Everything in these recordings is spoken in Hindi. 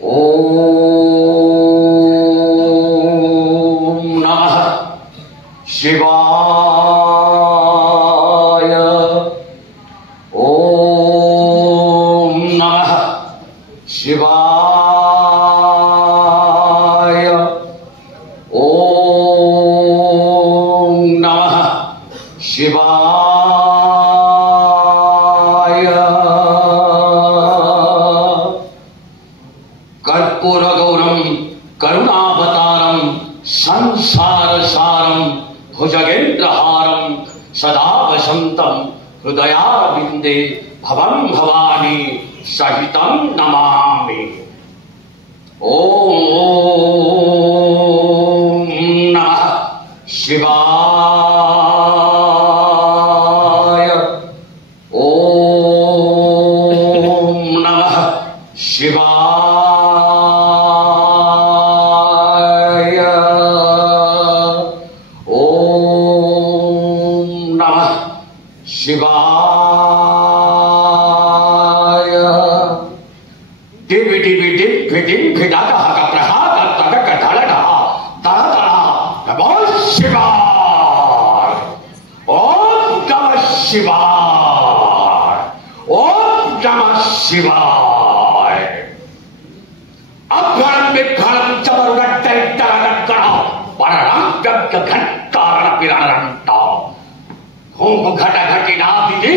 ओम नमः शिवाय। ओम नमः शिवाय। ओम नमः शिवाय। कर्पूर गौरम करुणावतारम संसार सारम भुजगेन्द्रहारम सदा वसंतम हृदयारविंदे भवं भवानी सहितं नमामि। ओम नमः शिवाय। ओम नमः शिवाय। ओम नमः शिवाय। दिव्य दिव्य दिव्य दिव्य दादा का प्रहार तड़क धड़का तड़ा नमो शिवाय। ओम नमः शिवाय। ओम नमः शिवाय। अभ्यरम विभ्रम चमरुगट्टैट्टरगट्टरा पररं गग्ग घट्टारण पिरणरंता होम घट घटिनाभिधि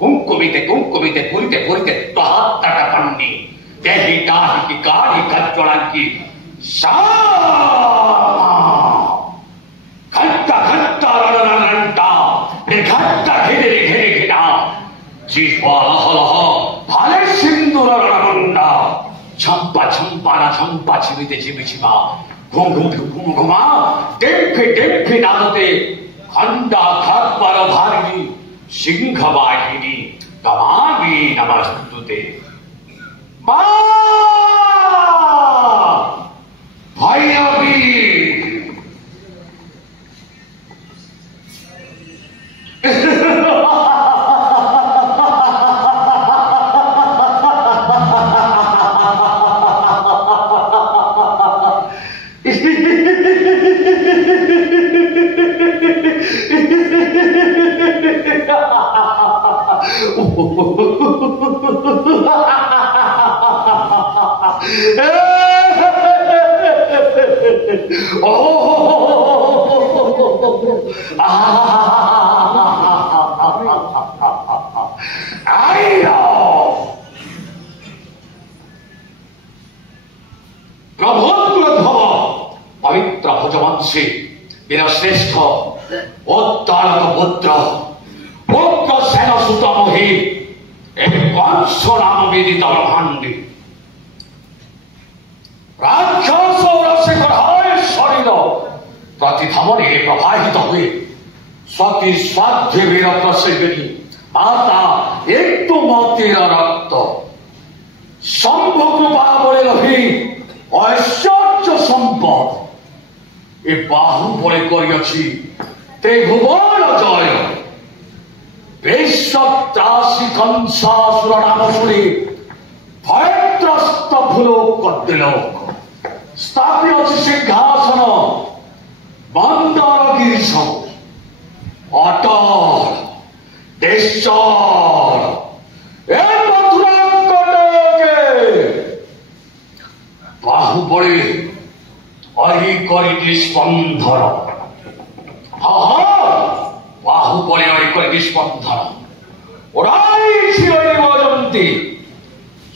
कुंकुमिते कुंकुमिते पुरिते पुरिते त्वहत्तट पन्नी देहि दाहि की काढ़ी कच्चोड़ंकी घट्टा घट्टा रणरंटा घट्टा घिरे घिरे घिरा जिह्वा लहलह भाले सिंदूर रणमुंडा छंपा छंपा ना छंपा छिमिते छिमिछिमा घुम घुम घुम घुमा डेम्फे डेम्फे नादते खंडा खप्पर भारिणी सिंह वाहिनी तमामी नमस्तुते। भैरवी पवित्र भजवंशी वीरश्रेष्ठ उत्तारक पुत्र पुत्र सेन सुत मोहि कंस नाम विदित ब्रह्मांडी राक्षस रसिकर शरीर प्रतिधमनी प्रवाहित हुए सती स्वाध्य वीर प्रसंगिनी माता एक मतिर रक्त शंभ कृपा बड़े रही ऐश्वर्य संपद ए बाहुबले करियछि त्रिभुवन जय। बेशत्रासी कंसासुर नाम शुणी भयत्रस्त भूलोक दिलोक स्थापित अछि सिंहासन मंदरगिरीश अटल देशर ए मथुरांकटे बाहुबले अहि करि स्पंदन बाहुबले अहि करि स्पंदन उड़ाई शिरोई वजंती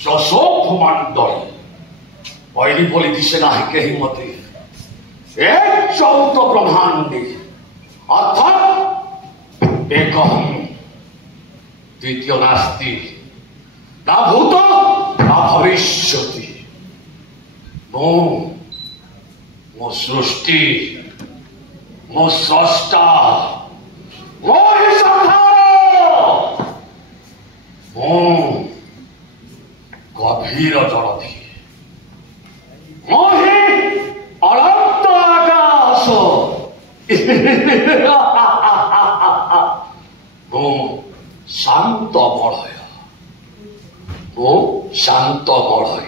जशोक मंडल अहि बोली दिशे नाही केहि मते एक चौथ ब्रह्मांडी अर्थात एकहं द्वितीय नास्ति ना भूत ना भविष्यति मो सृष्टि मो स्रष्टा मो ही संहार मो गभीर जलधि मो ही अनंत आकाश मो शांत बलय मो शांत बलय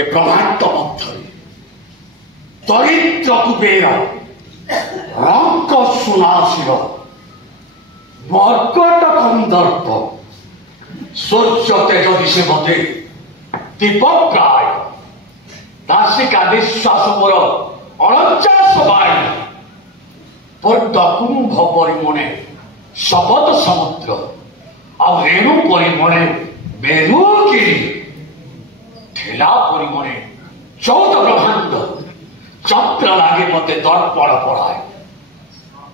ଏ ବ୍ରହ୍ମାଣ୍ଡ ମଧ୍ୟରେ ଦରିଦ୍ର କୁବେର ରଙ୍କ ସୁନାଶିର ମର୍କଟ କନ୍ଦର୍ପ ସୂର୍ଯ୍ୟ ତେଜ ଦିଶେ ମତେ ଦୀପପ୍ରାୟ ଦାସିକା ନିଶ୍ୱାସ ମୋର 49 ବାଇ ବଡ କୁମ୍ଭ ପରିମଣେ ଶବଦ ସମୁଦ୍ର ଆଉ ରେଣୁ ପରିମଣେ ମେରୁଗିରି ଠେଲା ପରିମଣେ 14 ବ୍ରହ୍ମାଣ୍ଡ ଚକ୍ର ଲାଗେ ମତେ ଦର୍ପଣ ପଡ଼ାଏ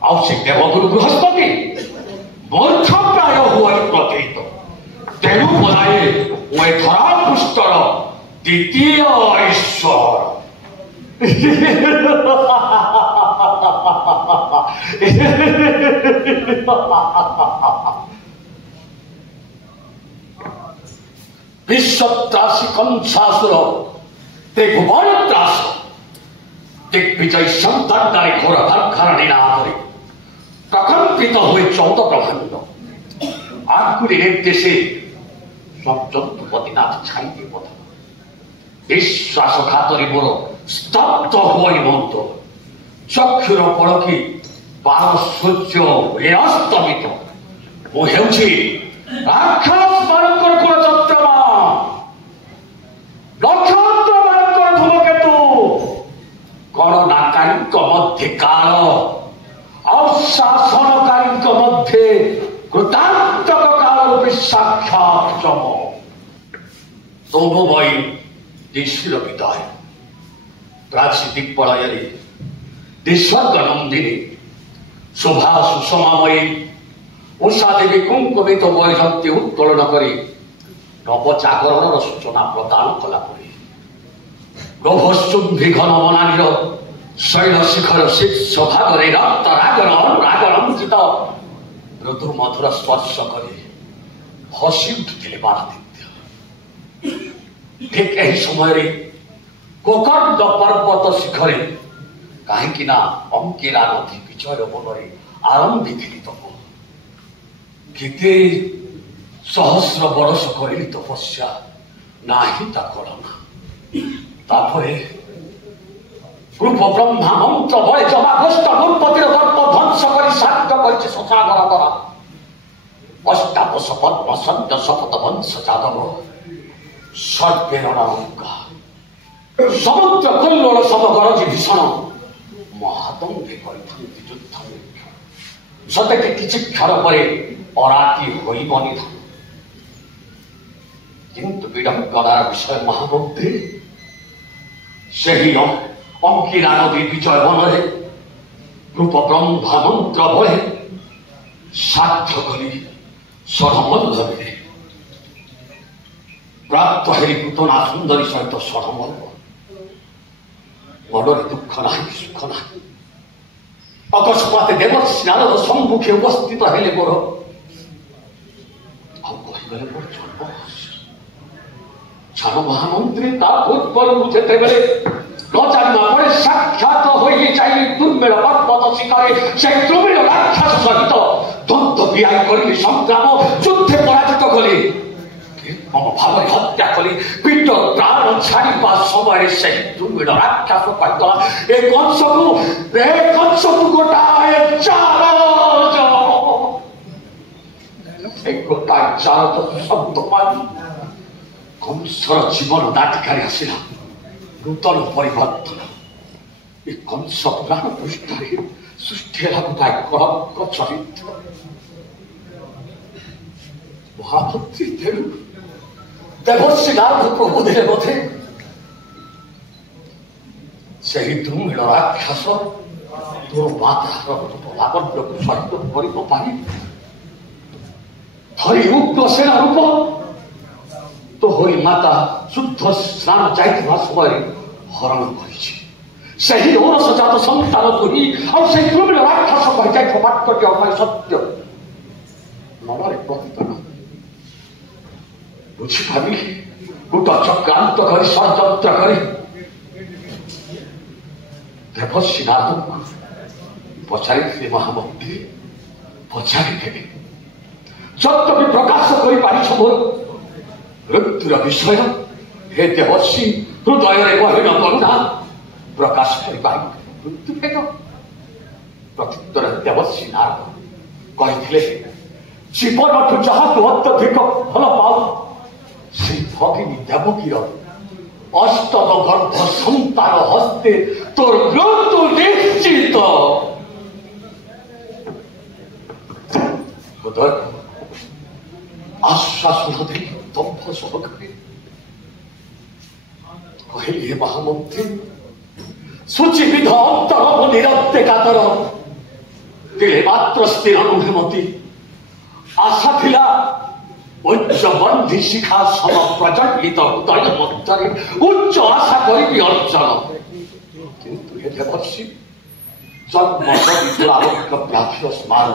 ଆଉ ସେ ଦେବଗୁରୁ ବୃହସ୍ପତି ମୂର୍ଖ ପ୍ରାୟ ହୁଏ ପ୍ରତୀତ ତେଣୁ ବୋଲାଏ ମୁଁ ଏ ଧରା ପୃଷ୍ଠର ଦ୍ୱିତୀୟ ଈଶ୍ୱର। विश्वत्रासी कंसासुर त्रिभुवन त्रास दिग्विजय संतान घोर धर्खार निनादरे प्रकंपित हुए 14 ब्रह्मांड आकुरी निर्देशे सब जंतुपतिनाथ छाई पथ विश्वासघातरी मोर स्तब्ध हुई मत चक्षुर पड़की 12 सूर्य अस्तमित मुझे राक्षस मानकर कुलचंद्रमा नक्षत्र मानकर धूमकेतु गणनाकारी मध्य काल और शासनकारी मध्य कृतांतक काल रूपी साक्षात चम सोममयी ऋषिर विदाय प्राची दिग्बलय निसर्ग नंदिनी शोभा सुषमामयी उषा देवी कुंकुमित वैजंती उत्तोलन करी नवजागरण सूचना प्रदान कला गभशुंभी घन मनालीर शैल शिखर शीर्ष भाग रक्त रागर अनुराग रंजित मृदु मधुर स्पर्श कर हसी उठुले बाणादित्य ठीक यही समय गोकर्ण पर्वत शिखर कहीं अंकिरा नदी विजय बन आरंभी तप केते सहस्र बरस करी तपस्या नाही ता कलना तापरे रूप ब्रह्मा मंत्र बय जमा गोष्ठ गुणपतिर दर्प ध्वंस करी शांत करिছে शशागर द्वारा अष्टादश पद्म संत शपथ वंश जादव सर्वेरणका समुद्र कुल्लोल सब गरज भीषण महादंगे करिथंती युद्ध सते किछि क्षण परे अराती होइबनि किंतु विडंबनार विषय महामंत्री अंकिरा नदी विजय बन रूप ब्रह्मा मंत्र बहे साध्य करी षढ़मल्लवे प्राप्त हेरी पूतना सुंदरी सहित षढ़मल्ल मनरे दुख ना सुख ना अकस्मात देवर्षि नारद सम्मुखे उपस्थित हेले मोर आगले मोर जन्म छाण महामंत्री पूर्व जेते बेले न जाना पड़े साक्षात हो दुर्मिल पर्वत शिखरे से दुर्मिल राक्षस सहित द्वंद्व विहार करी संग्राम युद्धे पराजित कले मम भाव हत्या कली पिंड प्राण छाड़ा समय से दुर्मिल राक्षस कहता ए कंस को गोटाए गोटाए चार शब्द पाई कंसर जीवन नाटिकार आसला नूतन परिवर्तन ये कंस पुराण पृष्ठ सृष्टि गोटाए कलंक चरित्र महामंत्री तेणु देवर्षि नारद प्रभु दे बोधे से दुर्मिल राक्षस तोर माता लावण्य को सहित कर धरी उग्र सेना रूप तो होई माता शुद्ध स्नान जाइथिबा समय हरण करिछि सही ओरस जात संतान दुही और से दुर्मिल राक्षस कहि जाय मात्र के अमय सत्य मनरे प्रतिपन्न बुझी भावी गोटा चक्रांत करी षड्यंत्र करी देवर्षि नारद पचारि महामंत्री पचारि जब प्रकाश कर पारिछ मोर मृत्युर विषय हे देवर्षि ହୃଦୟରେ ଗହୀନ କରୁଣା ପ୍ରକାଶ କରିବା ମୃତ୍ୟୁଭେଦ। ପ୍ରତ୍ୟୁତ୍ତର ଦେବଶ୍ରୀ ନାରଦ କହିଥିଲେ, ଜୀବନଠୁ ଯାହାକୁ ଅତ୍ୟଧିକ ଭଲ ପାଉ ଶ୍ରୀ ଭଗିନୀ ଦେବକୀର ଅଷ୍ଟମ ଗର୍ଭ ସନ୍ତାନ ହସ୍ତେ ତୋର ମୃତ୍ୟୁ ନିଶ୍ଚିତ। ହୃଦୟ ଆଶ୍ୱାସନା ଦେଇ ଦମ୍ଭ ସହକାରେ କହିଲେ, ହେ ମହାମନ୍ତ୍ରୀ, ସୂଚିବିଧ ଅନ୍ତର ନିରତ୍ତେ କାତର ତିଳେ ମାତ୍ର ସ୍ଥିର ନୁହେଁ ମତି। ଆଶା ଥିଲା ଉଚ୍ଚ ବନ୍ଧି ଶିଖା ସମ ପ୍ରଜ୍ୱଳିତ ହୃଦୟ ମଧ୍ୟରେ ଉଚ୍ଚ ଆଶା କରିବି ଅର୍ଜନ। କିନ୍ତୁ ହେ ଦେବର୍ଷି, ଜନ୍ମ ଆରୋଗ୍ୟ ବ୍ୟାଧିର ସ୍ମାର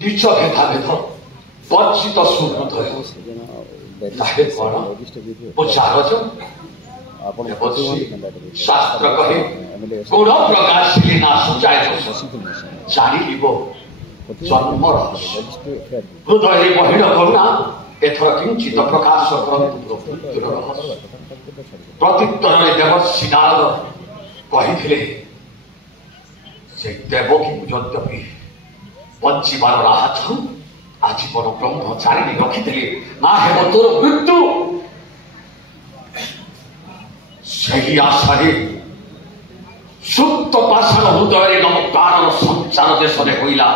ନିଜ ଭେଦାଭେଦ ବର୍ଜିତ ସୁହୃଦୟ ତାহে କଣ ଓ ଜାଗଜ। ଶାସ୍ତ୍ର କହେ, ଗୁଣ ପ୍ରକାଶିଲେ ନା ସୁଚାୟ ଜାଣିଲିବ ଜନ୍ମ ରହସ୍ୟ। ହୃଦୟରେ ଗହୀନ କରୁଣା ଏଥର କିଞ୍ଚିତ ପ୍ରକାଶ କରନ୍ତୁ ମୃତ୍ୟୁର ରହସ୍ୟ। ପ୍ରତ୍ୟୁତ୍ତରରେ ଦେବର୍ଷି ନାରଦ କହିଥିଲେ, ସେ ଦେବକୀକୁ ଯଦ୍ୟପି ବଞ୍ଚିବାର ରାହା ଚାହୁଁ ଆଜୀବନ ବ୍ରହ୍ମଚାରିଣୀ ରଖିଥିଲେ ନା ହେବ ତୋର ମୃତ୍ୟୁ। ସେହି ଆଶାରେ ସୁପ୍ତ ପାଷାଣ ହୃଦୟରେ ନମକାରର ସଞ୍ଚାର ଦେଶରେ ହୋଇଲା।